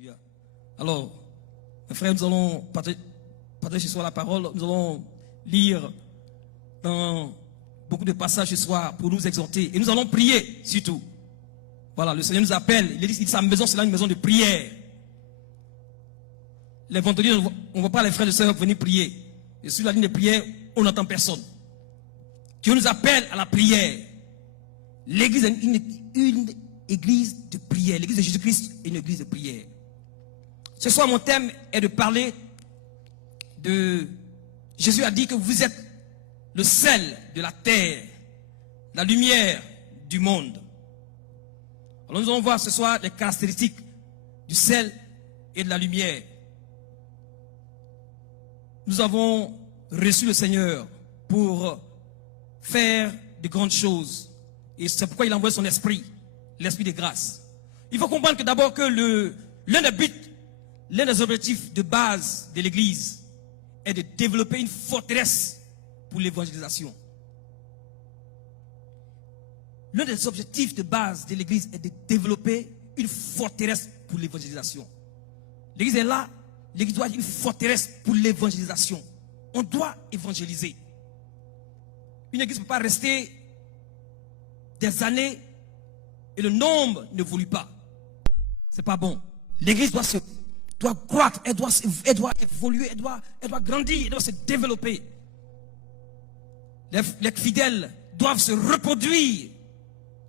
Alléluia. Alors, mes frères, nous allons partager ce soir la parole. Nous allons lire dans beaucoup de passages ce soir pour nous exhorter. Et nous allons prier surtout. Voilà, le Seigneur nous appelle. Il dit sa maison, c'est là une maison de prière. Les vendredis, on ne voit pas les frères et sœurs venir prier. Et sur la ligne de prière, on n'entend personne. Dieu nous appelle à la prière. L'église est une église de prière. L'église de Jésus-Christ est une église de prière. Ce soir, mon thème est de parler de... Jésus a dit que vous êtes le sel de la terre, la lumière du monde. Alors nous allons voir ce soir les caractéristiques du sel et de la lumière. Nous avons reçu le Seigneur pour faire de grandes choses. Et c'est pourquoi il a envoyé son esprit, l'esprit de grâce. Il faut comprendre que d'abord que l'un des buts, l'un des objectifs de base de l'Église est de développer une forteresse pour l'évangélisation. L'un des objectifs de base de l'Église est de développer une forteresse pour l'évangélisation. L'Église est là, l'Église doit être une forteresse pour l'évangélisation. On doit évangéliser. Une Église ne peut pas rester des années et le nombre n'évolue pas. C'est pas bon. L'Église doit croître, elle doit évoluer, elle doit grandir, elle doit se développer. Les fidèles doivent se reproduire.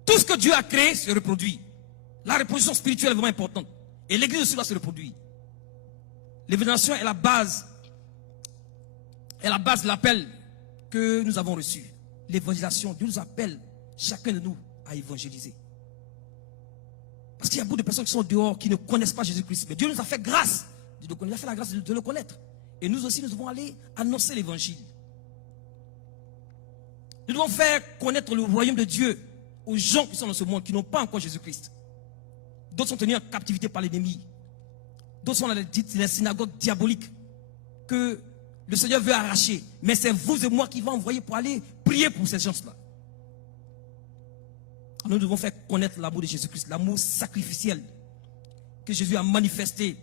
Tout ce que Dieu a créé se reproduit. La reproduction spirituelle est vraiment importante. Et l'Église aussi doit se reproduire. L'évangélisation est la base de l'appel que nous avons reçu. L'évangélisation, Dieu nous appelle, chacun de nous, à évangéliser. Parce qu'il y a beaucoup de personnes qui sont dehors, qui ne connaissent pas Jésus-Christ. Mais Dieu nous a fait grâce de le connaître. Il a fait la grâce de le connaître. Et nous aussi, nous devons aller annoncer l'évangile. Nous devons faire connaître le royaume de Dieu aux gens qui sont dans ce monde, qui n'ont pas encore Jésus-Christ. D'autres sont tenus en captivité par l'ennemi. D'autres sont dans les synagogues diaboliques que le Seigneur veut arracher. Mais c'est vous et moi qui va envoyer pour aller prier pour ces gens-là. Nous devons faire connaître l'amour de Jésus-Christ, l'amour sacrificiel que Jésus a manifesté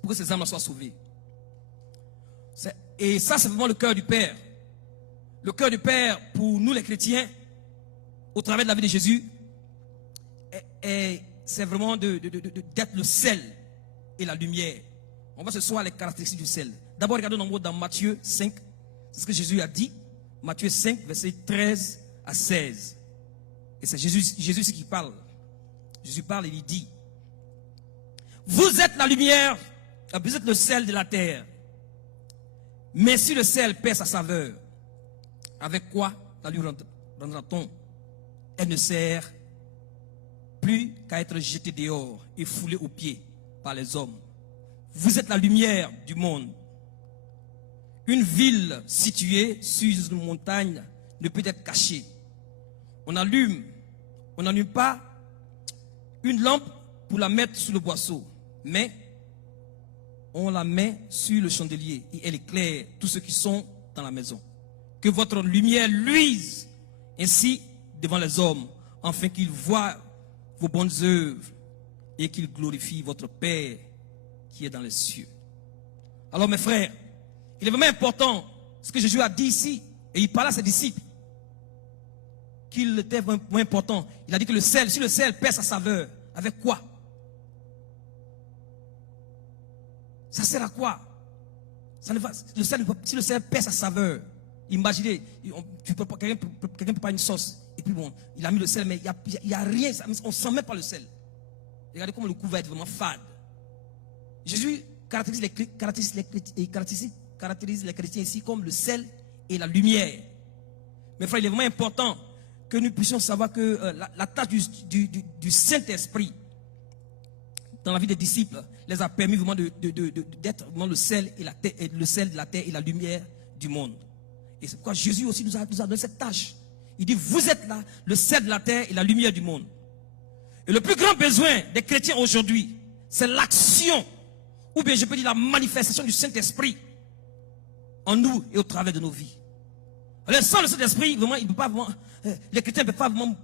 pour que ces âmes soient sauvées. Et ça, c'est vraiment le cœur du Père. Le cœur du Père pour nous les chrétiens, au travers de la vie de Jésus, c'est vraiment d'être le sel et la lumière. On va ce soir les caractéristiques du sel. D'abord, regardons dans Matthieu 5, c'est ce que Jésus a dit. Matthieu 5, versets 13 à 16. Et c'est Jésus qui parle. Jésus parle et il dit: vous êtes la lumière, vous êtes le sel de la terre. Mais si le sel perd sa saveur, avec quoi la lui rendra-t-on? Elle ne sert plus qu'à être jetée dehors et foulée aux pieds par les hommes. Vous êtes la lumière du monde. Une ville située sur une montagne ne peut être cachée. On n'allume pas une lampe pour la mettre sous le boisseau, mais on la met sur le chandelier et elle éclaire tous ceux qui sont dans la maison. Que votre lumière luise ainsi devant les hommes, afin qu'ils voient vos bonnes œuvres et qu'ils glorifient votre Père qui est dans les cieux. Alors mes frères, il est vraiment important ce que Jésus a dit ici, et il parle à ses disciples, qu'il était vraiment important. Il a dit que le sel, si le sel perd sa saveur, avec quoi? Ça sert à quoi? Ça ne va, si le sel perd sa saveur, imaginez, quelqu'un ne peut pas une sauce, et puis bon, il a mis le sel, mais il n'y a rien, on ne sent même pas le sel. Regardez comment le goût va être vraiment fade. Jésus caractérise les chrétiens ici comme le sel et la lumière. Mais frère, il est vraiment important que nous puissions savoir que la tâche du Saint-Esprit dans la vie des disciples les a permis vraiment d'être vraiment le sel et le sel de la terre et la lumière du monde. Et c'est pourquoi Jésus aussi nous a donné cette tâche. Il dit: vous êtes là, le sel de la terre et la lumière du monde. Et le plus grand besoin des chrétiens aujourd'hui, c'est l'action, ou bien je peux dire la manifestation du Saint-Esprit en nous et au travers de nos vies. Alors, sans le Saint-Esprit, vraiment, les chrétiens ne peuvent pas vraiment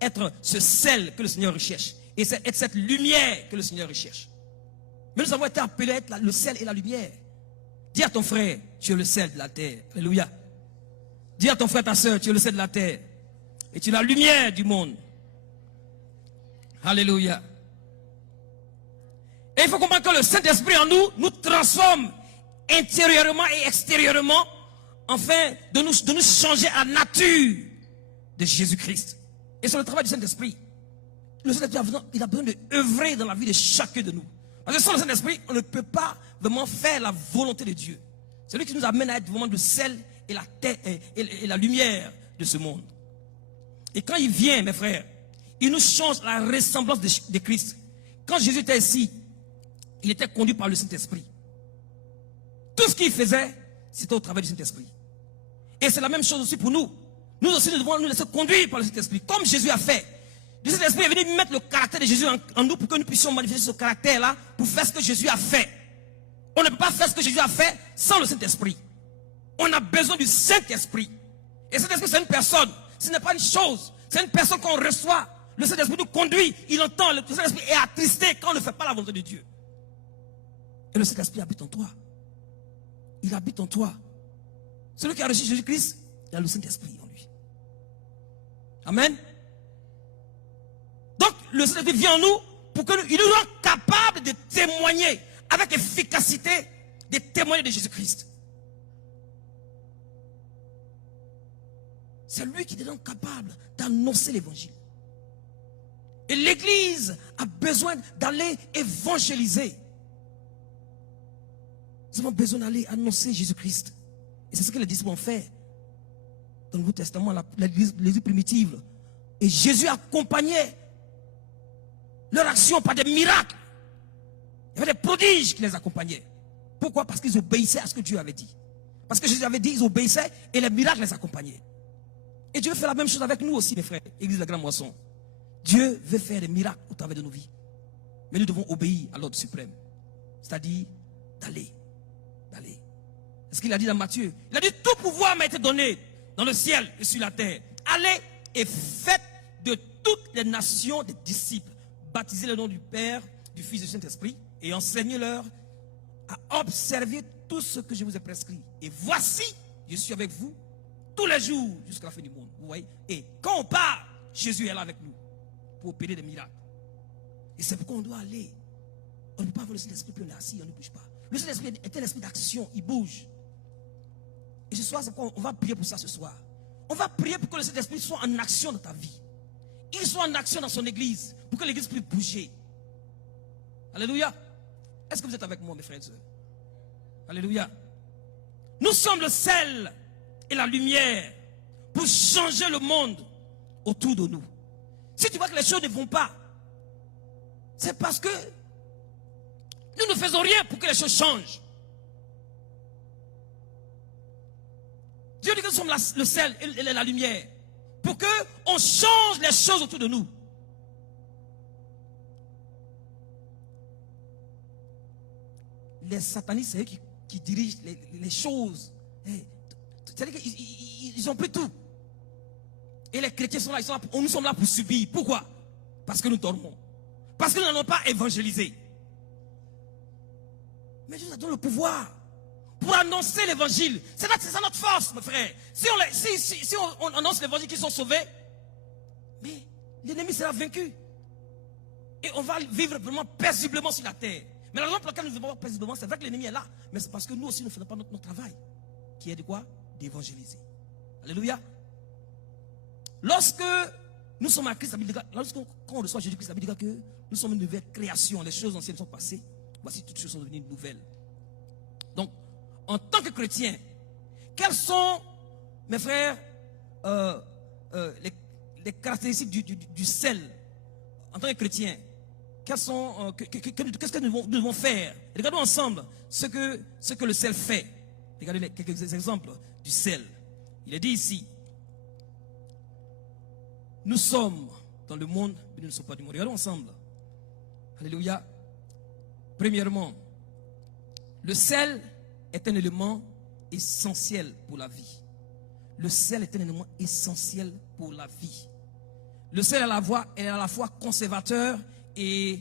être ce sel que le Seigneur recherche. Et c'est être cette lumière que le Seigneur recherche. Mais nous avons été appelés à être le sel et la lumière. Dis à ton frère, tu es le sel de la terre. Alléluia. Dis à ton frère, ta soeur, tu es le sel de la terre. Et tu es la lumière du monde. Alléluia. Et il faut comprendre que le Saint-Esprit en nous, nous transforme intérieurement et extérieurement, afin de nous changer à la nature de Jésus-Christ. Et c'est le travail du Saint-Esprit. Le Saint-Esprit il a besoin d'œuvrer dans la vie de chacun de nous. Parce que sans le Saint-Esprit, on ne peut pas vraiment faire la volonté de Dieu. C'est lui qui nous amène à être vraiment le sel et la terre et la lumière de ce monde. Et quand il vient, mes frères, il nous change la ressemblance de Christ. Quand Jésus était ici, il était conduit par le Saint-Esprit. Tout ce qu'il faisait, c'était au travers du Saint-Esprit. Et c'est la même chose aussi pour nous. Nous aussi, nous devons nous laisser conduire par le Saint-Esprit, comme Jésus a fait. Le Saint-Esprit est venu mettre le caractère de Jésus en nous pour que nous puissions manifester ce caractère-là pour faire ce que Jésus a fait. On ne peut pas faire ce que Jésus a fait sans le Saint-Esprit. On a besoin du Saint-Esprit. Et Saint-Esprit, c'est une personne. Ce n'est pas une chose. C'est une personne qu'on reçoit. Le Saint-Esprit nous conduit. Il entend. Le Saint-Esprit est attristé quand on ne fait pas la volonté de Dieu. Et le Saint-Esprit habite en toi. Il habite en toi. Celui qui a reçu Jésus-Christ, il a le Saint-Esprit en lui. Amen. Donc, le Saint-Esprit vient en nous pour qu'il nous rende capables de témoigner avec efficacité, de témoigner de Jésus-Christ. C'est lui qui est donc capable d'annoncer l'évangile. Et l'église a besoin d'aller évangéliser. Nous avons besoin d'aller annoncer Jésus-Christ. Et c'est ce que les disciples ont fait dans le Nouveau Testament, l'église primitive. Et Jésus accompagnait leur action par des miracles. Il y avait des prodiges qui les accompagnaient. Pourquoi? Parce qu'ils obéissaient à ce que Dieu avait dit. Parce que Jésus avait dit, ils obéissaient et les miracles les accompagnaient. Et Dieu fait la même chose avec nous aussi, mes frères, Église de la Grande Moisson. Dieu veut faire des miracles au travers de nos vies. Mais nous devons obéir à l'ordre suprême. C'est-à-dire d'aller. D'aller. C'est ce qu'il a dit dans Matthieu. Il a dit, tout pouvoir m'a été donné dans le ciel et sur la terre. Allez et faites de toutes les nations des disciples. Baptisez le nom du Père, du Fils et du Saint-Esprit et enseignez-leur à observer tout ce que je vous ai prescrit. Et voici, je suis avec vous tous les jours jusqu'à la fin du monde. Vous voyez? Et quand on part, Jésus est là avec nous pour opérer des miracles. Et c'est pourquoi on doit aller. On ne peut pas avoir le Saint-Esprit puis on est assis, on ne bouge pas. Le Saint-Esprit est un esprit d'action, il bouge. Et ce soir, c'est pourquoi on va prier pour ça ce soir. On va prier pour que le Saint-Esprit soit en action dans ta vie. Il soit en action dans son église, pour que l'église puisse bouger. Alléluia. Est-ce que vous êtes avec moi, mes frères et sœurs? Alléluia. Nous sommes le sel et la lumière pour changer le monde autour de nous. Si tu vois que les choses ne vont pas, c'est parce que nous ne faisons rien pour que les choses changent. Dieu dit que nous sommes le sel et la lumière pour qu'on change les choses autour de nous. Les satanistes, c'est eux qui dirigent les choses. C'est-à-dire qu'ils ont pris tout. Et les chrétiens sont là, nous sommes là pour subir. Pourquoi? Parce que nous dormons. Parce que nous n'allons pas évangéliser. Mais Dieu nous a donné le pouvoir pour annoncer l'évangile. C'est ça notre force, mes frères. Si on annonce l'évangile qu'ils sont sauvés, mais l'ennemi sera vaincu. Et on va vivre vraiment paisiblement sur la terre. Mais la raison pour laquelle nous vivons paisiblement, c'est vrai que l'ennemi est là, mais c'est parce que nous aussi nous ne faisons pas notre travail. Qui est de quoi? D'évangéliser. Alléluia. Lorsque nous sommes à Christ, quand on reçoit Jésus-Christ, ça veut dire que nous sommes une nouvelle création. Les choses anciennes sont passées. Voici, toutes choses sont devenues nouvelles. Donc, en tant que chrétien, quelles sont, mes frères, les caractéristiques du sel en tant que chrétien? Qu'est-ce que nous devons faire? Regardons ensemble ce que le sel fait. Regardez quelques exemples du sel. Il est dit ici, nous sommes dans le monde, mais nous ne sommes pas du monde. Regardons ensemble. Alléluia. Premièrement, le sel est un élément essentiel pour la vie. Le sel est un élément essentiel pour la vie. Le sel est à la fois conservateur et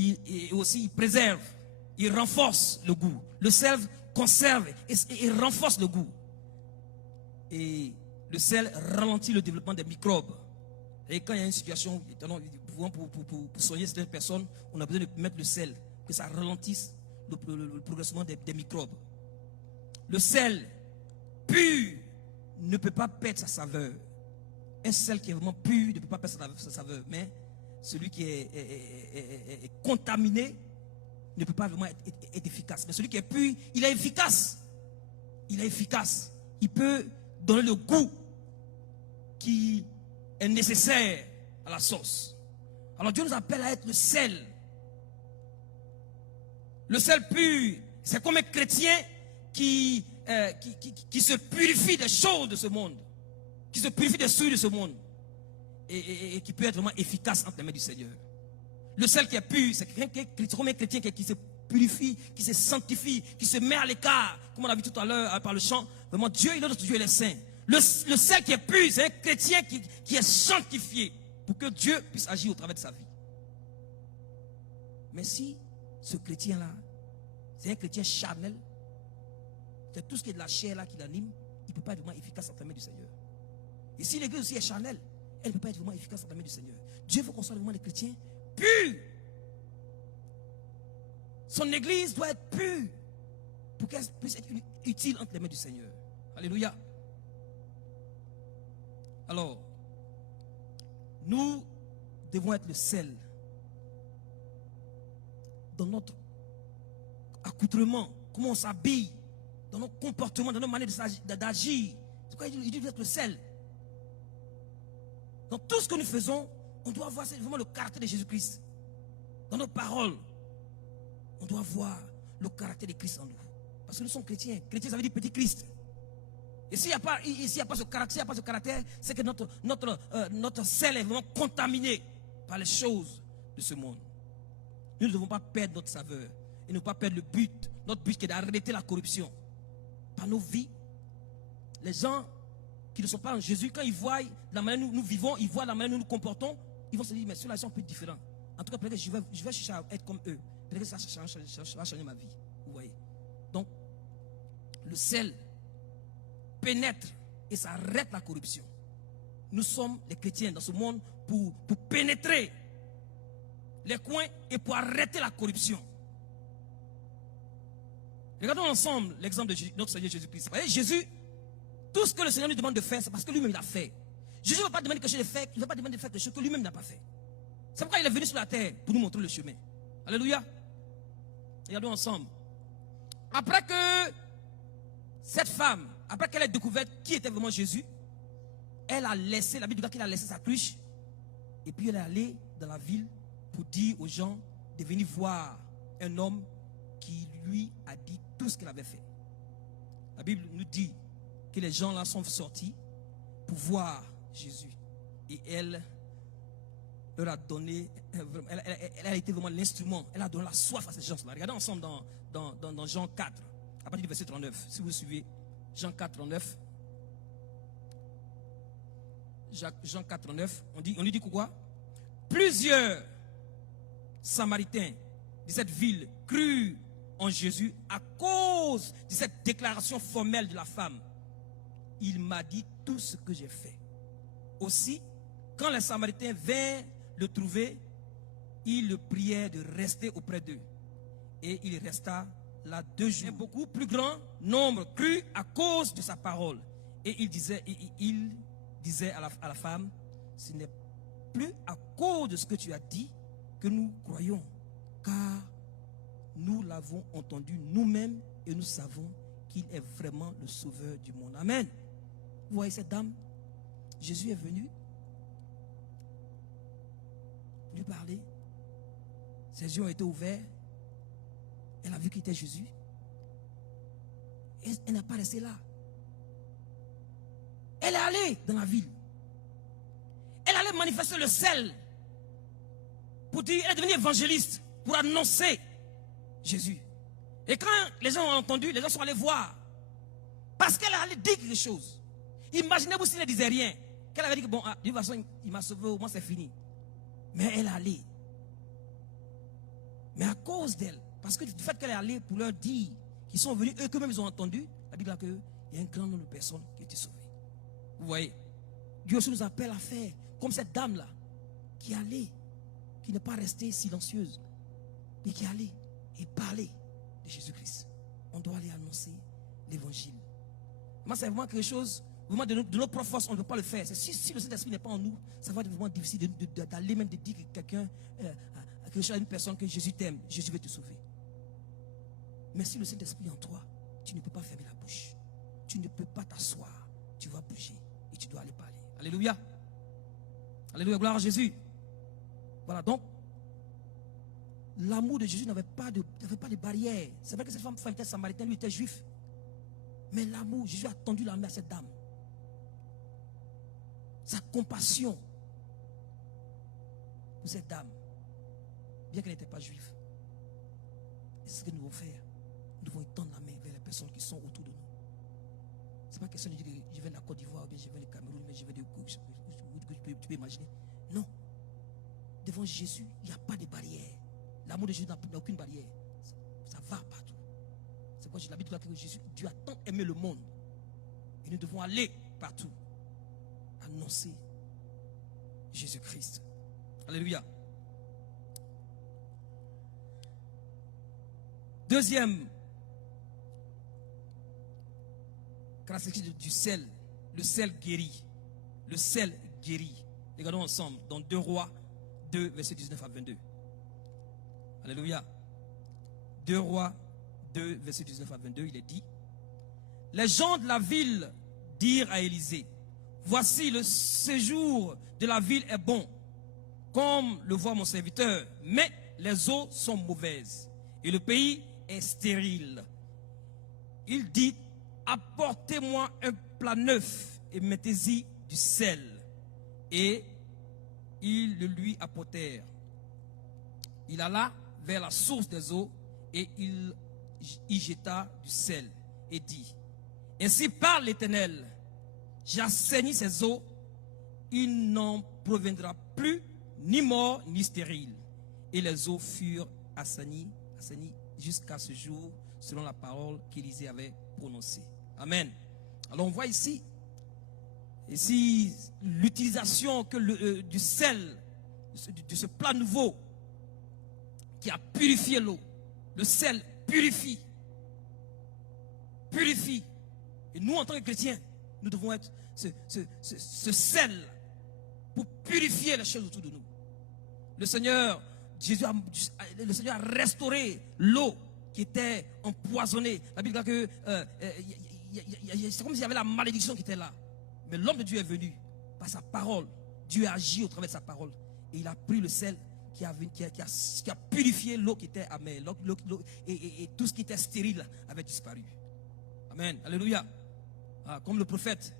et aussi il préserve, il renforce le goût. Le sel conserve et renforce le goût. Et le sel ralentit le développement des microbes. Et quand il y a une situation, pour soigner certaines personnes, on a besoin de mettre le sel, que ça ralentisse le progressement des microbes. Le sel pur ne peut pas perdre sa saveur. Un sel qui est vraiment pur ne peut pas perdre sa saveur. Mais celui qui est contaminé ne peut pas vraiment être efficace. Mais celui qui est pur, il est efficace. Il est efficace. Il peut donner le goût qui est nécessaire à la sauce. Alors Dieu nous appelle à être le sel. Le sel pur, c'est comme un chrétien qui se purifie des choses de ce monde, qui se purifie des souilles de ce monde et qui peut être vraiment efficace entre les mains du Seigneur. Le sel qui est pur, c'est comme un chrétien qui se purifie, qui se sanctifie, qui se met à l'écart, comme on a vu tout à l'heure par le chant. Vraiment, Dieu, il est notre Dieu, il est saint. Le sel qui est pur, c'est un chrétien qui est sanctifié pour que Dieu puisse agir au travers de sa vie. Mais si ce chrétien-là, c'est un chrétien charnel, c'est tout ce qui est de la chair là qui l'anime, il ne peut pas être vraiment efficace entre les mains du Seigneur. Et si l'église aussi est charnelle, elle ne peut pas être vraiment efficace entre les mains du Seigneur. Dieu veut qu'on soit vraiment des chrétiens purs. Son église doit être pure pour qu'elle puisse être utile entre les mains du Seigneur. Alléluia. Alors, nous devons être le sel dans notre accoutrement, comment on s'habille, dans nos comportements, dans nos manières d'agir. C'est pourquoi il dit d'être le sel. Dans tout ce que nous faisons, on doit voir vraiment le caractère de Jésus-Christ. Dans nos paroles, on doit voir le caractère de Christ en nous. Parce que nous sommes chrétiens. Chrétien, ça veut dire petit Christ. Et s'il n'y a pas ce caractère, c'est que notre sel est vraiment contaminé par les choses de ce monde. Nous ne devons pas perdre notre saveur et ne pas perdre le but. Notre but qui est d'arrêter la corruption. Par nos vies, les gens qui ne sont pas en Jésus, quand ils voient la manière dont nous vivons, ils voient la manière dont nous nous comportons, ils vont se dire, mais ceux-là sont un peu différents. En tout cas, peut-être que je vais chercher à être comme eux. Peut-être que ça va changer ma vie. Vous voyez. Donc, le sel pénètre et ça arrête la corruption. Nous sommes les chrétiens dans ce monde pour pénétrer les coins et pour arrêter la corruption. Regardons ensemble l'exemple de notre Seigneur Jésus-Christ. Vous voyez, Jésus, tout ce que le Seigneur nous demande de faire, c'est parce que lui-même il a fait. Jésus ne va pas demander quelque chose de faire, il ne va pas demander de faire quelque chose que lui-même n'a pas fait. C'est pourquoi il est venu sur la terre pour nous montrer le chemin. Alléluia. Regardons ensemble. Après que cette femme, après qu'elle ait découvert qui était vraiment Jésus, elle a laissé, la Bible dit qu'elle a laissé sa cruche, et puis elle est allée dans la ville pour dire aux gens de venir voir un homme qui lui a dit tout ce qu'il avait fait. La Bible nous dit que les gens là sont sortis pour voir Jésus. Et elle leur a donné, elle a été vraiment l'instrument, elle a donné la soif à ces gens-là. Regardez ensemble dans Jean 4, à partir du verset 39, si vous suivez. Jean 4, 39. Jean 4, 39, on lui dit quoi? Plusieurs Samaritains de cette ville crurent en Jésus à cause de cette déclaration formelle de la femme. Il m'a dit tout ce que j'ai fait. Aussi, quand les Samaritains vinrent le trouver, ils le prièrent de rester auprès d'eux. Et il resta là 2 jours. Un beaucoup plus grand nombre crut à cause de sa parole. Et il disait à la femme, ce n'est plus à cause de ce que tu as dit que nous croyons, car nous l'avons entendu nous-mêmes et nous savons qu'il est vraiment le sauveur du monde. Amen. Vous voyez cette dame? Jésus est venu lui parler. Ses yeux ont été ouverts. Elle a vu qu'il était Jésus. Et elle n'a pas resté là. Elle est allée dans la ville. Elle allait manifester le sel pour dire, elle est devenue évangéliste pour annoncer Jésus. Et quand les gens ont entendu, les gens sont allés voir. Parce qu'elle allait dire quelque chose. Imaginez-vous s'il ne disait rien. Qu'elle avait dit que bon, de toute façon, il m'a sauvé, au moins c'est fini. Mais elle allait. Mais à cause d'elle, parce que du fait qu'elle est allée pour leur dire qu'ils sont venus, eux même ils ont entendu, la Bible dit qu'il y a un grand nombre de personnes qui ont été sauvées. Vous voyez, Dieu aussi nous appelle à faire comme cette dame-là, qui est allée, qui n'est pas restée silencieuse, mais qui est allée et parler de Jésus-Christ. On doit aller annoncer l'évangile. Moi, c'est vraiment quelque chose, vraiment de nos propres forces, on ne peut pas le faire. Si le Saint-Esprit n'est pas en nous, ça va être vraiment difficile d'aller même de dire que quelqu'un, à une personne que Jésus t'aime, Jésus veut te sauver. Mais si le Saint-Esprit est en toi, tu ne peux pas fermer la bouche. Tu ne peux pas t'asseoir. Tu vas bouger et tu dois aller parler. Alléluia. Alléluia, gloire à Jésus. Voilà, donc, l'amour de Jésus n'avait pas de barrière. C'est vrai que cette femme était samaritaine, lui était juif. Mais l'amour, Jésus a tendu la main à cette dame. Sa compassion pour cette dame, bien qu'elle n'était pas juive. Et c'est ce que nous devons faire. Nous devons étendre la main vers les personnes qui sont autour de nous. Ce n'est pas question de dire que je viens de la Côte d'Ivoire, ou bien je viens du Cameroun, mais je viens de tu peux imaginer. Non. Devant Jésus, il n'y a pas de barrière. L'amour de Jésus n'a aucune barrière. Ça va partout. C'est pourquoi j'ai l'habitude de dire que Jésus, Dieu a tant aimé le monde. Et nous devons aller partout. Annoncer Jésus-Christ. Alléluia. Deuxième caractéristique du sel. Le sel guérit. Le sel guérit. Regardons ensemble dans 2 Rois 2, versets 19 à 22. Alléluia. 2 Rois 2, versets 19 à 22, il est dit: les gens de la ville dirent à Élisée: voici, le séjour de la ville est bon, comme le voit mon serviteur, mais les eaux sont mauvaises et le pays est stérile. Il dit: apportez-moi un plat neuf et mettez-y du sel. Et ils le lui apportèrent. Il alla vers la source des eaux et il y jeta du sel et dit: ainsi parle l'Éternel, j'assainis ces eaux, il n'en proviendra plus ni mort ni stérile. Et les eaux furent assainies jusqu'à ce jour, selon la parole qu'Élisée avait prononcée. Amen. Alors on voit ici l'utilisation du sel, de ce plat nouveau qui a purifié l'eau. Le sel purifie. Et nous, en tant que chrétiens, nous devons être ce sel pour purifier les choses autour de nous. Le Seigneur a restauré l'eau qui était empoisonnée. La Bible dit que c'est comme s'il y avait la malédiction qui était là. Mais l'homme de Dieu est venu par sa parole. Dieu a agi au travers de sa parole. Et il a pris le sel qui a purifié l'eau qui était amère. Et tout ce qui était stérile avait disparu. Amen. Alléluia. Comme le prophète,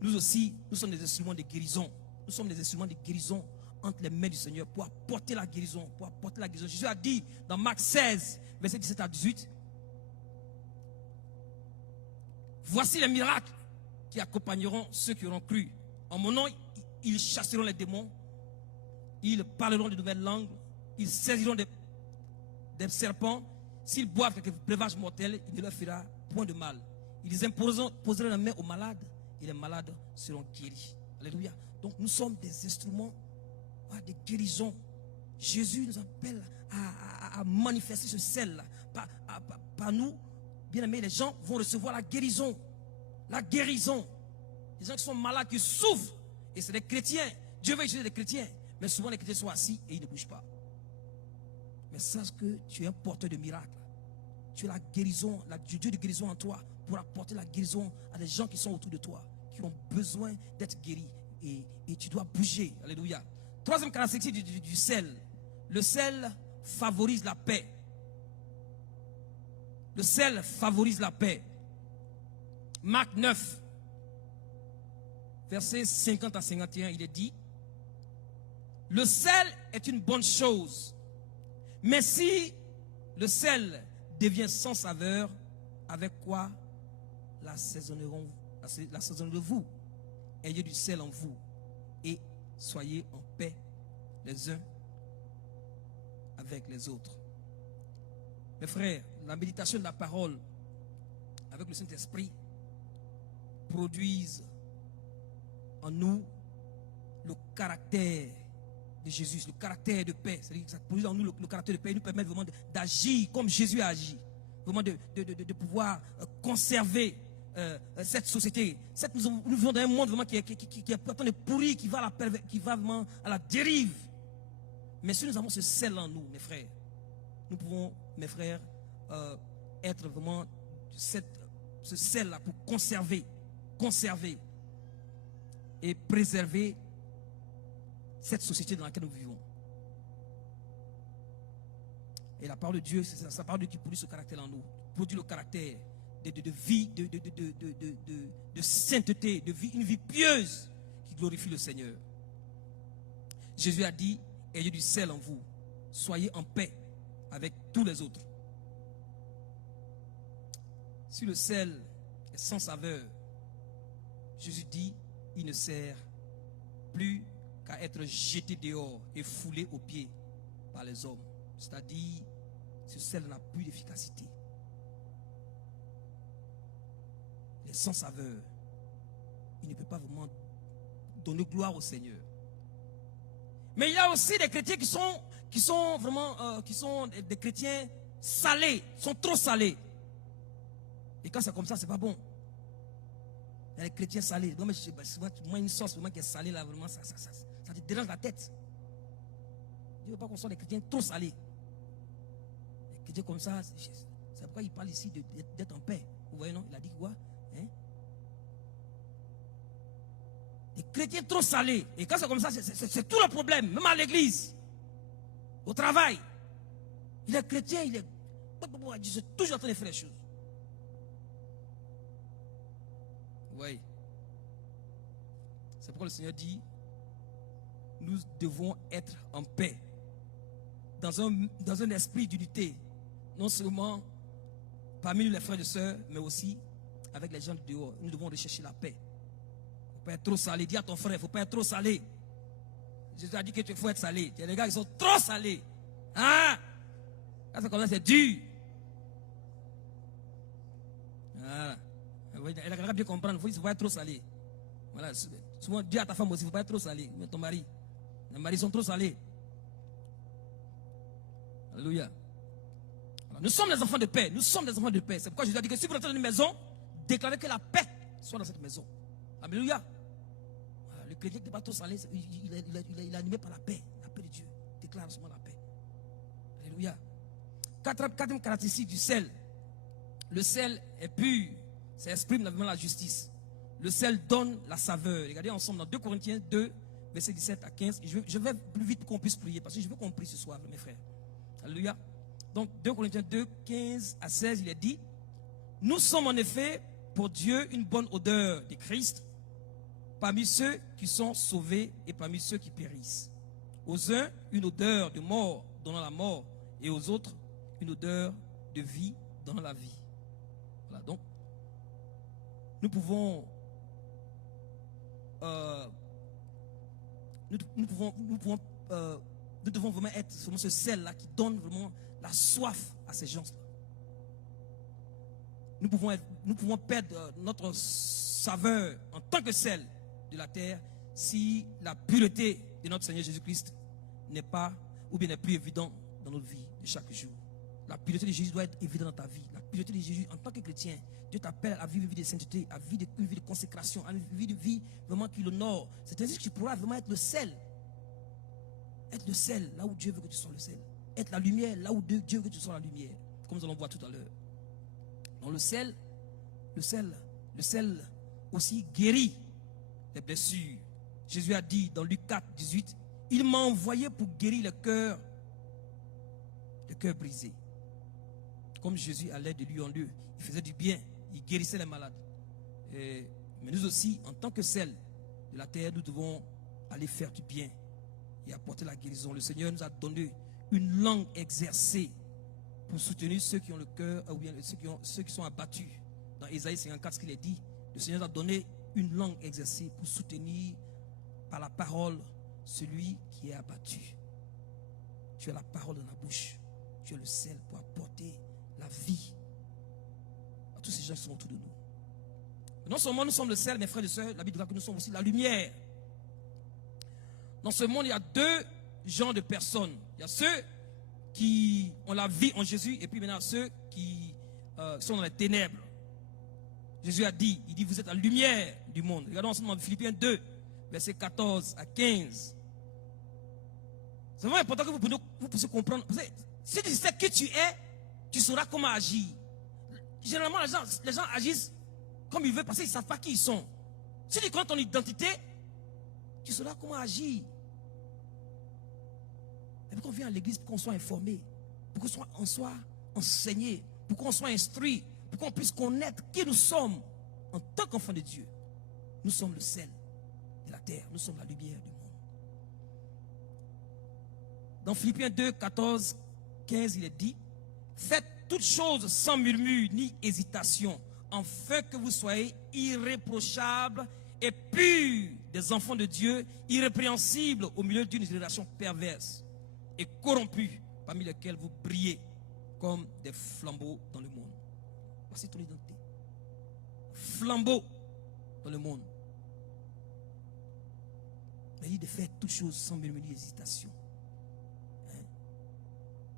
nous aussi, nous sommes des instruments de guérison. Nous sommes des instruments de guérison entre les mains du Seigneur pour apporter la guérison. Jésus a dit dans Marc 16, verset 17 à 18: voici les miracles qui accompagneront ceux qui auront cru. En mon nom, ils chasseront les démons, ils parleront de nouvelles langues, ils saisiront des serpents, s'ils boivent quelques breuvages mortels, il ne leur fera point de mal. Ils imposeront la main aux malades et les malades seront guéris. Alléluia. Donc nous sommes des instruments de guérison. Jésus nous appelle à manifester ce sel-là. Par nous, bien aimés, les gens vont recevoir la guérison. La guérison. Les gens qui sont malades, qui souffrent. Et c'est des chrétiens. Dieu veut utiliser des chrétiens. Mais souvent les chrétiens sont assis et ils ne bougent pas. Mais sache que tu es un porteur de miracles. Tu as la guérison, le Dieu de guérison en toi pour apporter la guérison à des gens qui sont autour de toi, qui ont besoin d'être guéris. Et tu dois bouger. Alléluia. Troisième caractéristique du sel. Le sel favorise la paix. Le sel favorise la paix. Marc 9, versets 50 à 51, il est dit: le sel est une bonne chose, mais si le sel devient sans saveur, avec quoi l'assaisonnerez-vous? Ayez du sel en vous et soyez en paix les uns avec les autres. Mes frères, la méditation de la parole avec le Saint-Esprit produisent en nous le caractère de Jésus, le caractère de paix. C'est-à-dire que ça produit en nous le caractère de paix. Il nous permet vraiment d'agir comme Jésus a agi. Vraiment de pouvoir conserver cette société. Nous vivons dans un monde vraiment qui est pourtant pourri, qui va vraiment à la dérive. Mais si nous avons ce sel en nous, mes frères, nous pouvons, mes frères, être vraiment ce sel-là pour conserver et préserver cette société dans laquelle nous vivons. Et la parole de Dieu, c'est sa parole de Dieu qui produit ce caractère en nous, produit le caractère de vie, de sainteté, de vie, une vie pieuse qui glorifie le Seigneur. Jésus a dit, ayez du sel en vous, soyez en paix avec tous les autres. Si le sel est sans saveur, Jésus dit, il ne sert plus qu'à être jeté dehors et foulé aux pieds par les hommes. C'est-à-dire, ce sel n'a plus d'efficacité. Il est sans saveur. Il ne peut pas vraiment donner gloire au Seigneur. Mais il y a aussi des chrétiens qui sont vraiment des chrétiens salés, sont trop salés. Et quand c'est comme ça, c'est pas bon. Il y a des chrétiens salés. Moi, une sauce vraiment qui est salée là, vraiment, ça te dérange la tête. Dieu ne veut pas qu'on soit des chrétiens trop salés. Les chrétiens comme ça, c'est pourquoi il parle ici d'être en paix. Vous voyez, non? Il a dit quoi? Hein? Des chrétiens trop salés. Et quand c'est comme ça, c'est tout le problème. Même à l'église, au travail. Il est chrétien, il est toujours en train de faire les choses. Oui. C'est pourquoi le Seigneur dit, nous devons être en paix, dans un esprit d'unité, non seulement parmi nous les frères et sœurs, mais aussi avec les gens de dehors. Nous devons rechercher la paix. Il ne faut pas être trop salé. Dis à ton frère, il ne faut pas être trop salé. Jésus a dit qu'il faut être salé. Il y a des gars qui sont trop salés. Hein? Quand c'est comme ça, c'est dur. Voilà. Elle a bien comprendre, il ne faut pas être trop salé. Voilà. Souvent, dis à ta femme aussi, il ne faut pas être trop salé. Mais ton mari, les maris sont trop salés. Alléluia. Nous sommes des enfants de paix. Nous sommes des enfants de paix. C'est pourquoi Jésus a dit que si vous entrez dans une maison, déclarez que la paix soit dans cette maison. Alléluia. Voilà. Le chrétien qui n'est pas trop salé, il est animé par la paix de Dieu. Déclare seulement la paix. Alléluia. Quatrième caractéristique du sel. Le sel est pur. Ça exprime la justice. Le sel donne la saveur. Regardez ensemble dans 2 Corinthiens 2, versets 17 à 15. Je vais plus vite pour qu'on puisse prier parce que je veux qu'on prie ce soir, mes frères. Alléluia. Donc 2 Corinthiens 2, 15 à 16, il est dit, nous sommes en effet pour Dieu une bonne odeur de Christ parmi ceux qui sont sauvés et parmi ceux qui périssent. Aux uns, une odeur de mort donnant la mort et aux autres, une odeur de vie donnant la vie. Voilà, donc nous pouvons nous devons vraiment être ce sel-là qui donne vraiment la soif à ces gens-là. Nous pouvons perdre notre saveur en tant que sel de la terre si la pureté de notre Seigneur Jésus-Christ n'est pas ou bien n'est plus évidente dans notre vie de chaque jour. La pureté de Jésus doit être évidente dans ta vie. La pureté de Jésus, en tant que chrétien, Dieu t'appelle à vivre une vie de sainteté, à vivre une vie de consécration, à vivre une vie vraiment qui l'honore. C'est ainsi que tu pourras vraiment être le sel. Être le sel, là où Dieu veut que tu sois le sel. Être la lumière, là où Dieu veut que tu sois la lumière. Comme nous allons voir tout à l'heure. Donc le sel aussi guérit les blessures. Jésus a dit dans Luc 4, 18, il m'a envoyé pour guérir le cœur brisé. Comme Jésus allait de lieu en lieu, il faisait du bien, il guérissait les malades. Mais nous aussi, en tant que sel de la terre, nous devons aller faire du bien et apporter la guérison. Le Seigneur nous a donné une langue exercée pour soutenir ceux qui ont le cœur, ou bien ceux qui sont abattus. Dans Ésaïe 54, ce qu'il est dit, le Seigneur nous a donné une langue exercée pour soutenir par la parole celui qui est abattu. Tu as la parole dans la bouche. Tu es le sel pour apporter la vie à tous ces gens qui sont autour de nous. Non seulement nous sommes le sel, mes frères et sœurs, la Bible dit que nous sommes aussi la lumière. Dans ce monde, il y a deux genres de personnes. Il y a ceux qui ont la vie en Jésus et puis maintenant ceux qui sont dans les ténèbres. Jésus a dit, il dit, vous êtes la lumière du monde. Regardons ensemble Philippiens 2, versets 14 à 15. C'est vraiment important que vous puissiez comprendre. Parce que si tu sais qui tu es, tu sauras comment agir. Généralement, les gens agissent comme ils veulent parce qu'ils ne savent pas qui ils sont. Si tu connais ton identité, tu sauras comment agir. Et puis qu'on vient à l'église pour qu'on soit informé, pour qu'on soit enseigné, pour qu'on soit instruit, pour qu'on puisse connaître qui nous sommes en tant qu'enfants de Dieu. Nous sommes le sel de la terre, nous sommes la lumière du monde. Dans Philippiens 2, 14, 15, il est dit, faites toutes choses sans murmure ni hésitation, afin que vous soyez irréprochables et purs des enfants de Dieu, irrépréhensibles au milieu d'une génération perverse et corrompue, parmi lesquels vous brillez comme des flambeaux dans le monde. Voici ton identité. Flambeau dans le monde. Il dit de faire toutes choses sans murmure ni hésitation.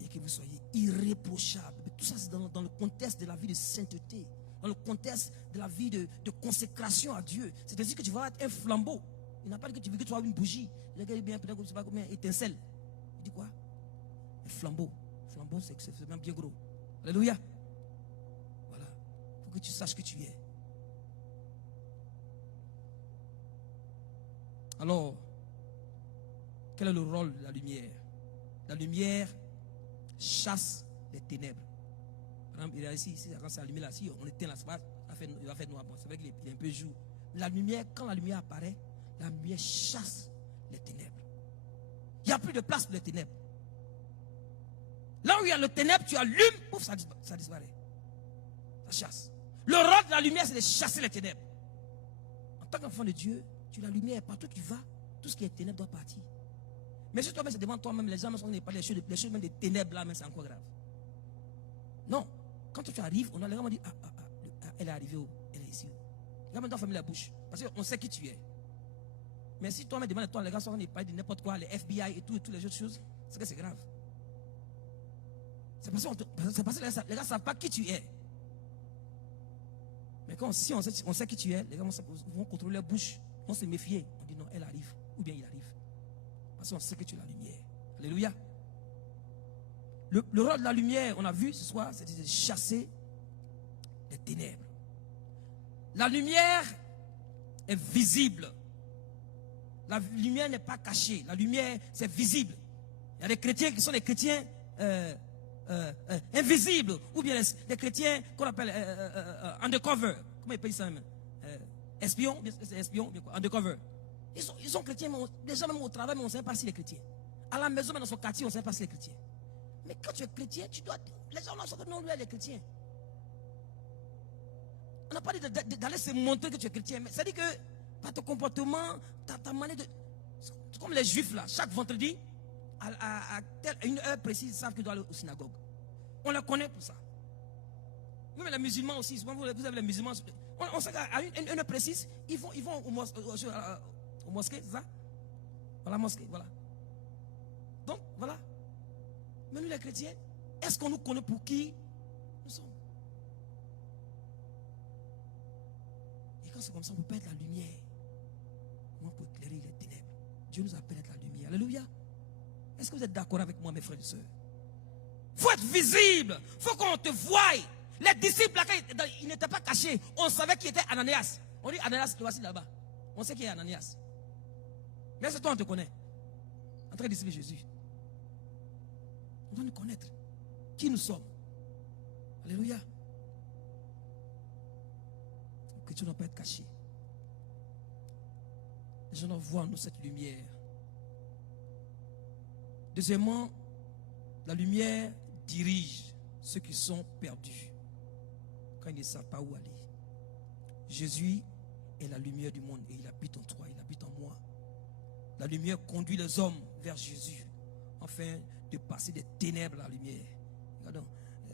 Et que vous soyez irréprochables. Mais tout ça, c'est dans le contexte de la vie de sainteté, dans le contexte de la vie de consécration à Dieu. C'est-à-dire que tu vas être un flambeau. Il n'a pas dit que tu veux que tu sois une bougie. Le gars dit bien, peut-être que tu sais pas combien, étincelle. Il dit quoi? Un flambeau. Flambeau, c'est même bien gros. Alléluia. Voilà. Il faut que tu saches que tu es. Alors, quel est le rôle de la lumière? La lumière chasse les ténèbres. Par exemple, il y a ici, quand c'est allumé là, si on éteint là, il va faire noir. Bon, c'est vrai qu'il est un peu jour. La lumière, quand la lumière apparaît, la lumière chasse les ténèbres. Il n'y a plus de place pour les ténèbres. Là où il y a le ténèbre, tu allumes, pouf, ça disparaît. Ça chasse. Le rôle de la lumière, c'est de chasser les ténèbres. En tant qu'enfant de Dieu, tu es la lumière, partout où tu vas, tout ce qui est ténèbres doit partir. Mais si toi-même, c'est devant toi-même, les gens ne sont pas les choses même des ténèbres là, mais c'est encore grave. Non. Quand tu arrives, on a les gens qui disent, elle est arrivée où? Elle est ici. Les gens doivent fermer la bouche. Parce qu'on sait qui tu es. Mais si toi-même demandes à toi, les gars sont pas de n'importe quoi, les FBI et toutes les autres choses, c'est que c'est grave. C'est parce que les gars ne savent pas qui tu es. Mais si on sait qui tu es, les gars vont contrôler leur bouche, vont se méfier. On dit non, elle arrive, ou bien il arrive. Parce qu'on sait que tu es la lumière. Alléluia. Le rôle de la lumière, on a vu ce soir, c'est de chasser les ténèbres. La lumière est visible. La lumière n'est pas cachée. La lumière, c'est visible. Il y a des chrétiens qui sont des chrétiens invisibles. Ou bien des chrétiens qu'on appelle undercover. Comment ils appellent ça même? Espions, c'est espions, undercover. Ils sont chrétiens, mais déjà même au travail, mais on ne sait pas si les chrétiens. À la maison, mais dans son quartier, on ne sait pas si les chrétiens. Mais quand tu es chrétien, les gens savent que non, lui, elle est chrétien. On n'a pas dit d'aller se montrer que tu es chrétien, mais ça dit que par ton comportement, ta manière de. C'est comme les juifs là, chaque vendredi, à une heure précise, ils savent qu'ils doivent aller aux synagogues. On les connaît pour ça. Même les musulmans aussi, souvent vous avez les musulmans, on sait qu'à une heure précise, ils vont au mosquée, c'est ça? Dans la mosquée, voilà. Donc, voilà. Mais nous les chrétiens, est-ce qu'on nous connaît pour qui nous sommes? Et quand c'est comme ça, on peut être la lumière. On peut éclairer les ténèbres. Dieu nous appelle à être la lumière. Alléluia. Est-ce que vous êtes d'accord avec moi, mes frères et sœurs? Il faut être visible. Il faut qu'on te voie. Les disciples, ils n'étaient pas cachés. On savait qui était Ananias. On dit Ananias, le voici là-bas. On sait qui est Ananias. Mais c'est toi, on te connaît. En train de discipler Jésus. On doit nous connaître qui nous sommes. Alléluia. Que tu ne dois pas être caché. Les gens doivent voir en nous cette lumière. Deuxièmement, la lumière dirige ceux qui sont perdus quand ils ne savent pas où aller. Jésus est la lumière du monde et il habite en toi, il habite en moi. La lumière conduit les hommes vers Jésus afin de passer des ténèbres à la lumière.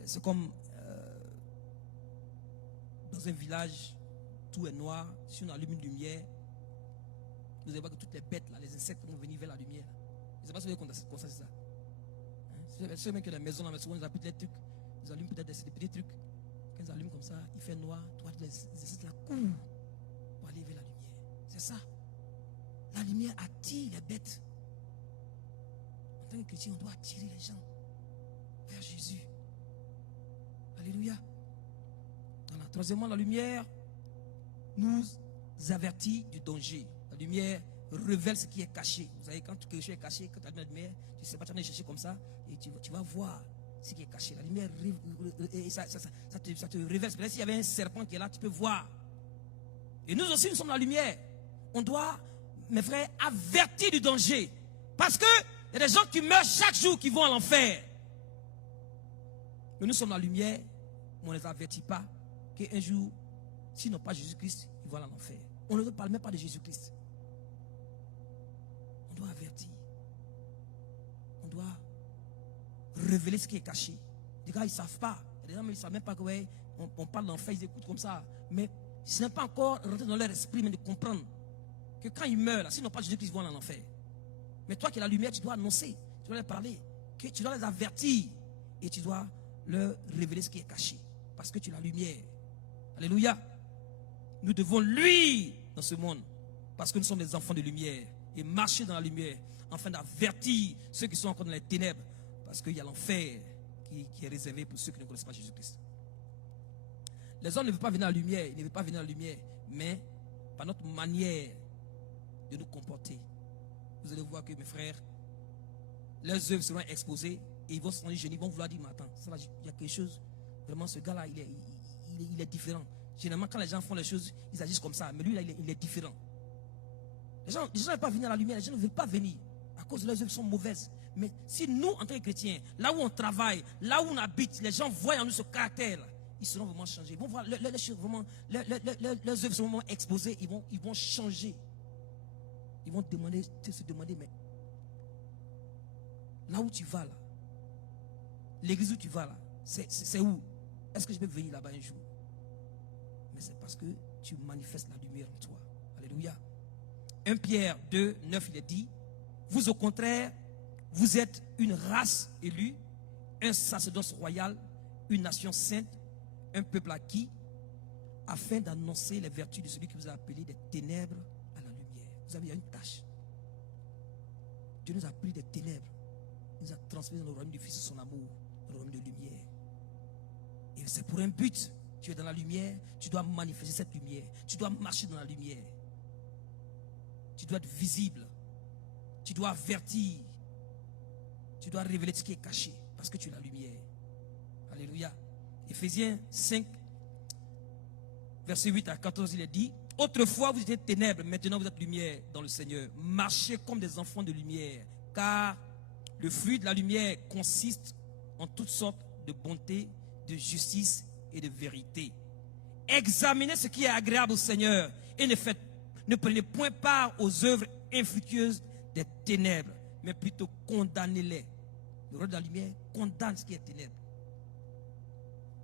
C'est comme dans un village, tout est noir. Si on allume une lumière, vous allez voir que toutes les bêtes, là, les insectes vont venir vers la lumière. Je ne sais pas si vous avez constaté ça. Hein? Ceux qui ont des maisons, là, souvent ils appuient les trucs. Ils allument peut-être des petits trucs. Quand ils allument comme ça, il fait noir. Toi, les insectes là courent pour aller vers la lumière. C'est ça. La lumière attire les bêtes. En tant que chrétien, on doit attirer les gens vers Jésus. Alléluia. Voilà. Troisièmement, la lumière nous avertit du danger. La lumière révèle ce qui est caché. Vous savez, quand quelque chose est caché, quand tu as de la lumière, tu ne sais pas, tu vas chercher comme ça et tu vas voir ce qui est caché. La lumière, ça te révèle. Peut-être s'il y avait un serpent qui est là, tu peux voir. Et nous aussi, nous sommes la lumière. On doit, mes frères, avertir du danger. Parce que il y a des gens qui meurent chaque jour qui vont à l'enfer. Mais nous sommes la lumière, mais on ne les avertit pas qu'un jour, s'ils n'ont pas Jésus-Christ, ils vont à l'enfer. On ne parle même pas de Jésus-Christ. On doit avertir. On doit révéler ce qui est caché. Les gars, ils ne savent pas. Les gens, ils ne savent même pas qu'on parle d'enfer, ils écoutent comme ça. Mais ce n'est pas encore rentré dans leur esprit, mais de comprendre que quand ils meurent, s'ils n'ont pas Jésus-Christ, ils vont à l'enfer. Mais toi qui es la lumière, tu dois annoncer, tu dois leur parler, que tu dois les avertir et tu dois leur révéler ce qui est caché. Parce que tu es la lumière. Alléluia. Nous devons luire dans ce monde parce que nous sommes des enfants de lumière et marcher dans la lumière afin d'avertir ceux qui sont encore dans les ténèbres parce qu'il y a l'enfer qui est réservé pour ceux qui ne connaissent pas Jésus-Christ. Les hommes ne veulent pas venir à la lumière, ils ne veulent pas venir à la lumière, mais par notre manière de nous comporter. Vous allez voir que mes frères, leurs œuvres seront exposées et ils vont se rendre, ils vont vouloir dire, mais attends, il y a quelque chose, vraiment ce gars-là, il est différent. Généralement, quand les gens font les choses, ils agissent comme ça, mais lui, là, il est différent. Les gens ne veulent pas venir à la lumière, les gens ne veulent pas venir à cause de leurs œuvres sont mauvaises. Mais si nous, en tant que chrétiens, là où on travaille, là où on habite, les gens voient en nous ce caractère-là, ils seront vraiment changés. Ils vont voir leurs œuvres sont vraiment exposées, ils vont changer. Ils vont se demander, mais là où tu vas là, l'église où tu vas là, c'est où? Est-ce que je peux venir là-bas un jour? Mais c'est parce que tu manifestes la lumière en toi. Alléluia. 1 Pierre 2, 9, il est dit, vous au contraire, vous êtes une race élue, un sacerdoce royal, une nation sainte, un peuple acquis, afin d'annoncer les vertus de celui qui vous a appelé des ténèbres à la lumière. Vous avez une tâche. Dieu nous a pris des ténèbres. Il nous a transférés dans le royaume du Fils de son amour, le royaume de lumière. Et c'est pour un but. Tu es dans la lumière, tu dois manifester cette lumière. Tu dois marcher dans la lumière. Tu dois être visible. Tu dois avertir. Tu dois révéler ce qui est caché parce que tu es la lumière. Alléluia. Éphésiens 5, verset 8 à 14, il est dit, autrefois vous étiez ténèbres, maintenant vous êtes lumière dans le Seigneur. Marchez comme des enfants de lumière, car le fruit de la lumière consiste en toutes sortes de bonté, de justice et de vérité. Examinez ce qui est agréable au Seigneur et ne prenez point part aux œuvres infructueuses des ténèbres, mais plutôt condamnez-les. Le roi de la lumière condamne ce qui est ténèbres.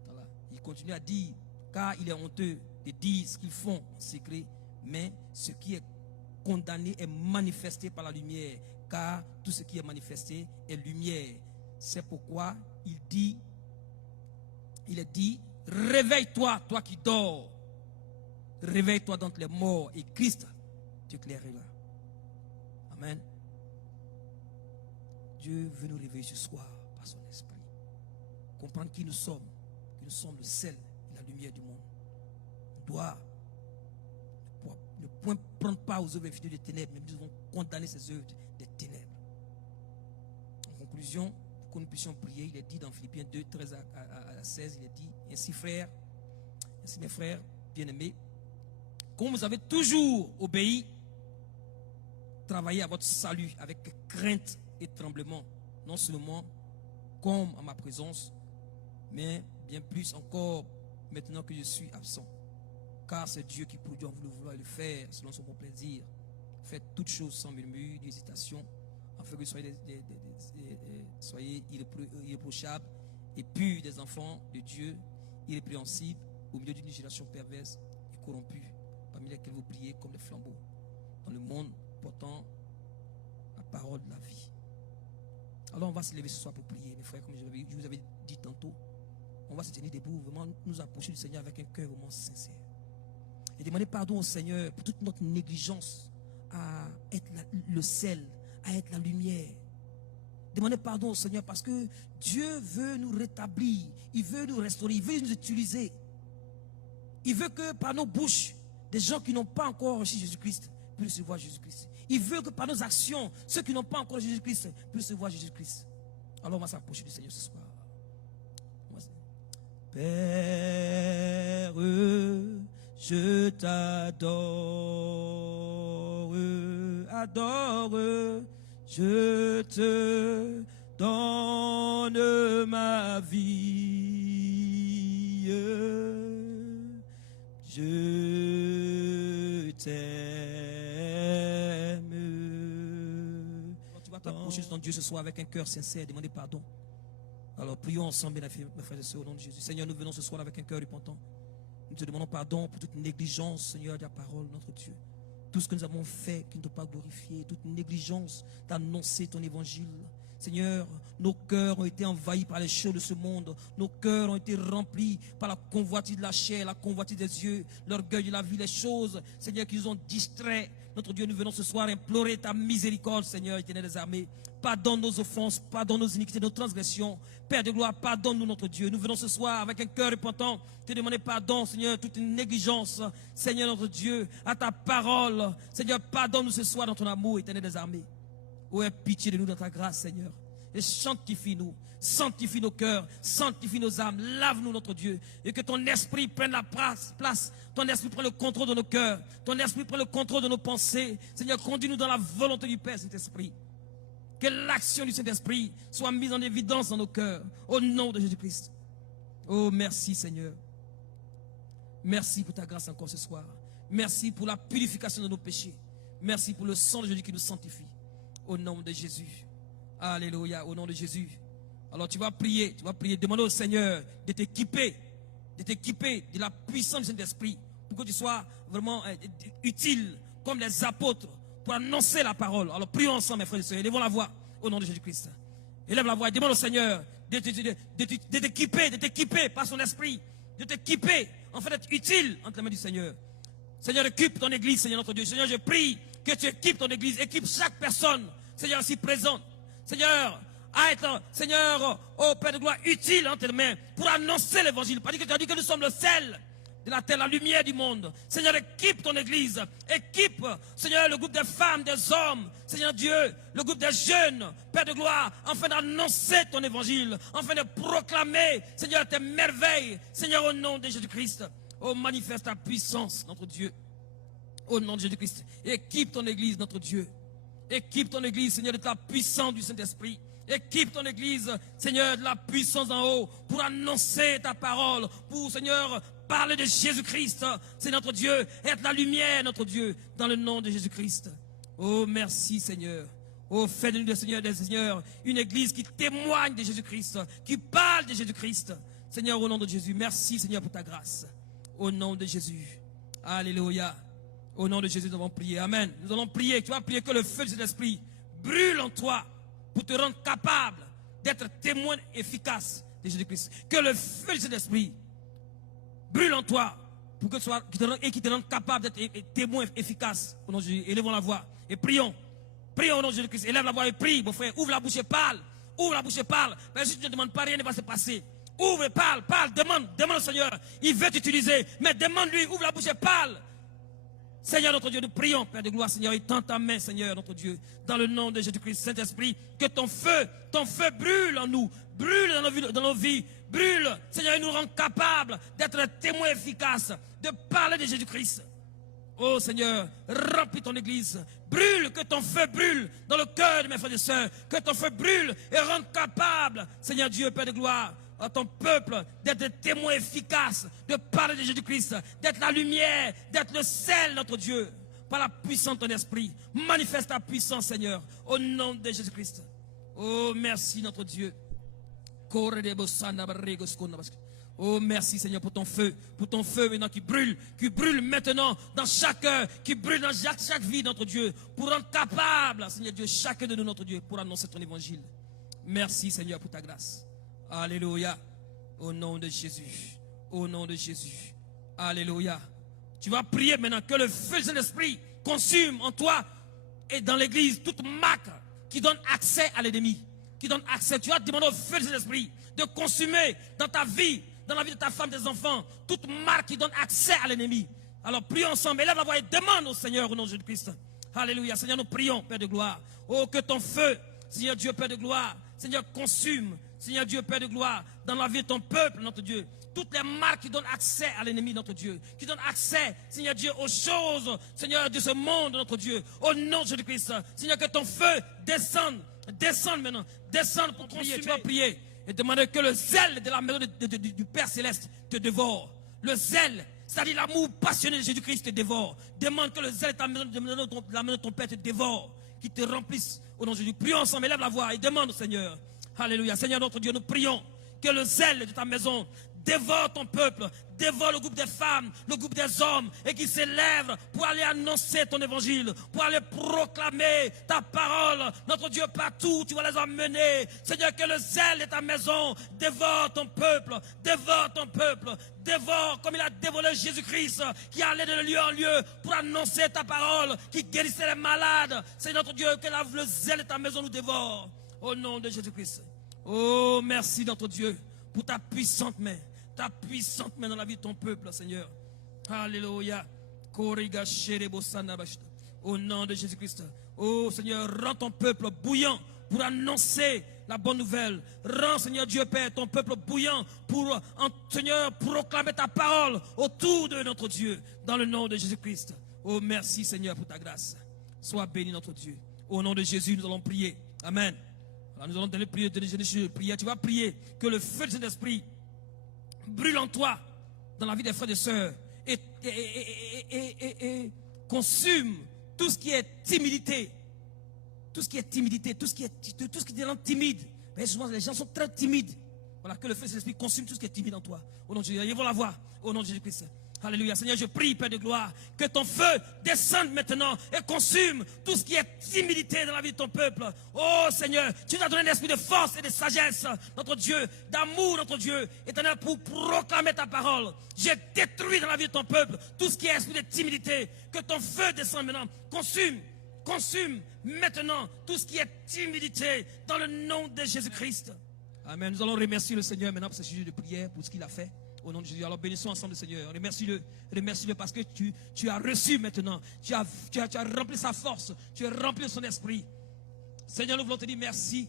Voilà. Il continue à dire, car il est honteux de dire ce qu'ils font en secret, mais ce qui est condamné est manifesté par la lumière, car tout ce qui est manifesté est lumière. C'est pourquoi il est dit, réveille-toi, toi qui dors, réveille-toi d'entre les morts, et Christ t'éclairera. Amen. Dieu veut nous réveiller ce soir par son esprit. Comprendre qui nous sommes, que nous sommes le sel et la lumière du monde. On doit ne point prendre part aux œuvres infinies des ténèbres, mais nous devons condamner ces œuvres des ténèbres. En conclusion, pour que nous puissions prier, il est dit dans Philippiens 2, 13 à 16, il est dit, ainsi frères, ainsi mes frères bien-aimés, comme vous avez toujours obéi, travaillez à votre salut avec crainte et tremblement, non seulement comme en ma présence, mais bien plus encore maintenant que je suis absent. Car c'est Dieu qui produit en vous le vouloir et le faire selon son bon plaisir. Faites toutes choses sans murmure, ni hésitation, afin que vous soyez irréprochables et purs des enfants de Dieu, irrépréhensibles, au milieu d'une génération perverse et corrompue, parmi lesquelles vous brillez comme des flambeaux, dans le monde portant la parole de la vie. Alors on va se lever ce soir pour prier, mes frères, comme je vous avais dit tantôt. On va se tenir debout, vraiment nous approcher du Seigneur avec un cœur vraiment sincère. Et demander pardon au Seigneur pour toute notre négligence à être le sel, à être la lumière. Demandez pardon au Seigneur parce que Dieu veut nous rétablir, il veut nous restaurer, il veut nous utiliser. Il veut que par nos bouches, des gens qui n'ont pas encore reçu Jésus-Christ puissent recevoir Jésus-Christ. Il veut que par nos actions, ceux qui n'ont pas encore Jésus-Christ puissent recevoir Jésus-Christ. Alors on va s'approcher du Seigneur ce soir. Père, je t'adore, adore, je te donne ma vie, je t'aime. Tu vas t'approcher de ton Dieu ce soir avec un cœur sincère, demander pardon. Alors prions ensemble, mes frères et sœurs, au nom de Jésus. Seigneur, nous venons ce soir avec un cœur repentant. Nous te demandons pardon pour toute négligence, Seigneur, de la parole, notre Dieu. Tout ce que nous avons fait qui ne t'a pas glorifié, toute négligence d'annoncer ton évangile. Seigneur, nos cœurs ont été envahis par les choses de ce monde. Nos cœurs ont été remplis par la convoitise de la chair, la convoitise des yeux, l'orgueil de la vie, les choses, Seigneur, qui nous ont distraits. Notre Dieu, nous venons ce soir implorer ta miséricorde, Seigneur, éternel des armées. Pardonne nos offenses, pardonne nos iniquités, nos transgressions. Père de gloire, pardonne-nous, notre Dieu. Nous venons ce soir avec un cœur repentant te demander pardon, Seigneur, toute négligence, Seigneur, notre Dieu, à ta parole. Seigneur, pardonne-nous ce soir dans ton amour, éternel des armées. Oh, aie pitié de nous dans ta grâce, Seigneur. Et sanctifie-nous, sanctifie nos cœurs, sanctifie nos âmes, lave-nous, notre Dieu. Et que ton esprit prenne la place, ton esprit prenne le contrôle de nos cœurs, ton esprit prenne le contrôle de nos pensées. Seigneur, conduis-nous dans la volonté du Père, Saint-Esprit. Que l'action du Saint-Esprit soit mise en évidence dans nos cœurs, au nom de Jésus-Christ. Oh, merci, Seigneur. Merci pour ta grâce encore ce soir. Merci pour la purification de nos péchés. Merci pour le sang de Jésus qui nous sanctifie. Au nom de Jésus. Alléluia, au nom de Jésus. Alors tu vas prier, demander au Seigneur de t'équiper de la puissance du Saint-Esprit pour que tu sois vraiment utile comme les apôtres pour annoncer la parole. Alors prions ensemble, mes frères et sœurs, élevons la voix au nom de Jésus-Christ. Élève la voix et demande au Seigneur de t'équiper par son esprit, de t'équiper, en fait d'être utile entre les mains du Seigneur. Seigneur, équipe ton église, Seigneur notre Dieu. Seigneur, je prie que tu équipes ton église, équipe chaque personne, Seigneur, ici présente. Seigneur, à être, Seigneur, ô Père de gloire, utile entre tes mains pour annoncer l'évangile. Parce que tu as dit que nous sommes le sel de la terre, la lumière du monde. Seigneur, équipe ton église, équipe, Seigneur, le groupe des femmes, des hommes, Seigneur Dieu, le groupe des jeunes, Père de gloire, afin d'annoncer ton évangile, afin de proclamer, Seigneur, tes merveilles, Seigneur, au nom de Jésus-Christ. Oh, manifeste ta puissance, notre Dieu, au nom de Jésus-Christ. Équipe ton église, notre Dieu. Équipe ton église, Seigneur, de la puissance du Saint-Esprit. Équipe ton église, Seigneur, de la puissance en haut, pour annoncer ta parole, pour, Seigneur, parler de Jésus-Christ. C'est notre Dieu, être la lumière, notre Dieu, dans le nom de Jésus-Christ. Oh, merci, Seigneur. Oh, fais de nous, Seigneur, des seigneurs, une église qui témoigne de Jésus-Christ, qui parle de Jésus-Christ. Seigneur, au nom de Jésus, merci, Seigneur, pour ta grâce. Au nom de Jésus. Alléluia. Au nom de Jésus, nous allons prier. Amen. Nous allons prier. Tu vas prier que le feu de l'Esprit brûle en toi pour te rendre capable d'être témoin efficace de Jésus-Christ. Que le feu de l'Esprit brûle en toi pour que tu sois, qui te rende capable d'être témoin efficace. Au nom de Jésus. Élevons la voix et prions. Prions au nom de Jésus-Christ. Élève la voix et prie, mon frère. Ouvre la bouche et parle. Ouvre la bouche et parle. Mais si tu ne demandes pas, rien ne va se passer. Ouvre et parle, demande au Seigneur. Il veut t'utiliser, mais demande-lui, ouvre la bouche et parle. Seigneur notre Dieu, nous prions, Père de gloire, Seigneur, et tends ta main, Seigneur notre Dieu, dans le nom de Jésus-Christ, Saint-Esprit, que ton feu brûle en nous, brûle dans nos vies, brûle, Seigneur, et nous rend capables d'être témoins efficaces, de parler de Jésus-Christ. Oh Seigneur, remplis ton église, brûle, que ton feu brûle dans le cœur de mes frères et sœurs, que ton feu brûle et rende capable, Seigneur Dieu, Père de gloire, à ton peuple d'être des témoins efficaces, de parler de Jésus-Christ, d'être la lumière, d'être le sel, notre Dieu, par la puissance de ton esprit. Manifeste ta puissance, Seigneur, au nom de Jésus-Christ. Oh, merci, notre Dieu. Oh, merci Seigneur pour ton feu maintenant qui brûle maintenant dans chaque cœur, qui brûle dans chaque vie, notre Dieu, pour rendre capable, Seigneur Dieu, chacun de nous, notre Dieu, pour annoncer ton évangile. Merci Seigneur pour ta grâce. Alléluia. Au nom de Jésus. Au nom de Jésus. Alléluia. Tu vas prier maintenant que le feu du Saint-Esprit consume en toi et dans l'église toute marque qui donne accès à l'ennemi. Qui donne accès. Tu vas demander au feu du Saint-Esprit de consumer dans ta vie, dans la vie de ta femme, des enfants, toute marque qui donne accès à l'ennemi. Alors prions ensemble. Élève la voix et demande au Seigneur au nom de Jésus-Christ. Alléluia. Seigneur, nous prions, Père de gloire. Oh, que ton feu, Seigneur Dieu, Père de gloire, Seigneur, consume, Seigneur Dieu, Père de gloire, dans la vie de ton peuple, notre Dieu. Toutes les marques qui donnent accès à l'ennemi, notre Dieu. Qui donnent accès, Seigneur Dieu, aux choses, Seigneur, de ce monde, notre Dieu. Au nom de Jésus-Christ. Seigneur, que ton feu descende maintenant. Descende pour prier. Tu vas prier et demander que le zèle de la maison du Père Céleste te dévore. Le zèle, c'est-à-dire l'amour passionné de Jésus-Christ te dévore. Demande que le zèle de la maison de ton Père te dévore. Qui te remplisse au nom de Jésus. Prions ensemble, élève la voix et demande au Seigneur. Alléluia. Seigneur notre Dieu, nous prions que le zèle de ta maison dévore ton peuple, dévore le groupe des femmes, le groupe des hommes, et qui s'élèvent pour aller annoncer ton évangile, pour aller proclamer ta parole. Notre Dieu, partout, tu vas les emmener. Seigneur, que le zèle de ta maison dévore ton peuple, dévore comme il a dévoré Jésus-Christ, qui allait de lieu en lieu pour annoncer ta parole, qui guérissait les malades. Seigneur notre Dieu, que le zèle de ta maison nous dévore. Au nom de Jésus-Christ. Oh, merci notre Dieu pour ta puissante main dans la vie de ton peuple, Seigneur. Alléluia. Au nom de Jésus-Christ. Oh Seigneur, rends ton peuple bouillant pour annoncer la bonne nouvelle. Rends, Seigneur Dieu Père, ton peuple bouillant pour, Seigneur, proclamer ta parole autour de notre Dieu, dans le nom de Jésus-Christ. Oh, merci Seigneur pour ta grâce. Sois béni notre Dieu. Au nom de Jésus, nous allons prier. Amen. Alors nous allons donner prière, tu vas prier que le feu du Saint-Esprit brûle en toi, dans la vie des frères et des sœurs, et consume tout ce qui est timidité. Tout ce qui est timidité, tout ce qui te rend timide. Mais souvent, les gens sont très timides. Voilà, que le feu du Saint-Esprit consume tout ce qui est timide en toi. Au nom de Jésus, élevons la voix, au nom de Jésus-Christ. Alléluia. Seigneur, je prie, Père de gloire, que ton feu descende maintenant et consume tout ce qui est timidité dans la vie de ton peuple. Oh Seigneur, tu nous as donné un esprit de force et de sagesse, notre Dieu, d'amour, notre Dieu, éternel, pour proclamer ta parole. J'ai détruit dans la vie de ton peuple tout ce qui est esprit de timidité. Que ton feu descende maintenant, consume maintenant tout ce qui est timidité dans le nom de Jésus-Christ. Amen. Nous allons remercier le Seigneur maintenant pour ce sujet de prière, pour ce qu'il a fait. Au nom de Jésus. Alors bénissons ensemble le Seigneur. Remercie-le parce que tu as reçu maintenant. Tu as rempli sa force. Tu as rempli son esprit. Seigneur, nous voulons te dire merci.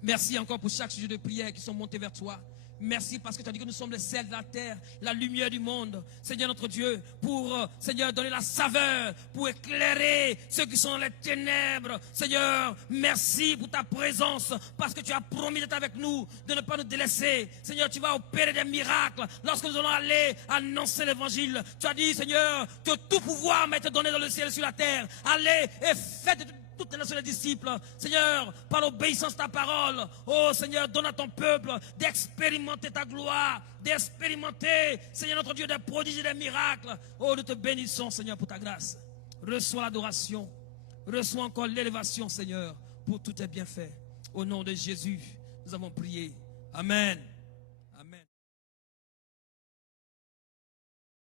Merci encore pour chaque sujet de prière qui sont montés vers toi. Merci parce que tu as dit que nous sommes le sel de la terre, la lumière du monde. Seigneur notre Dieu, pour Seigneur donner la saveur, pour éclairer ceux qui sont dans les ténèbres. Seigneur, merci pour ta présence parce que tu as promis d'être avec nous, de ne pas nous délaisser. Seigneur, tu vas opérer des miracles lorsque nous allons aller annoncer l'évangile. Tu as dit, Seigneur, que tout pouvoir m'a été donné dans le ciel et sur la terre. Allez et faites toutes les nations des disciples, Seigneur, par l'obéissance de ta parole. Oh Seigneur, donne à ton peuple d'expérimenter ta gloire, d'expérimenter, Seigneur notre Dieu, des prodiges et des miracles. Oh, nous te bénissons, Seigneur, pour ta grâce. Reçois l'adoration, reçois encore l'élévation, Seigneur, pour tous tes bienfaits. Au nom de Jésus, nous avons prié. Amen.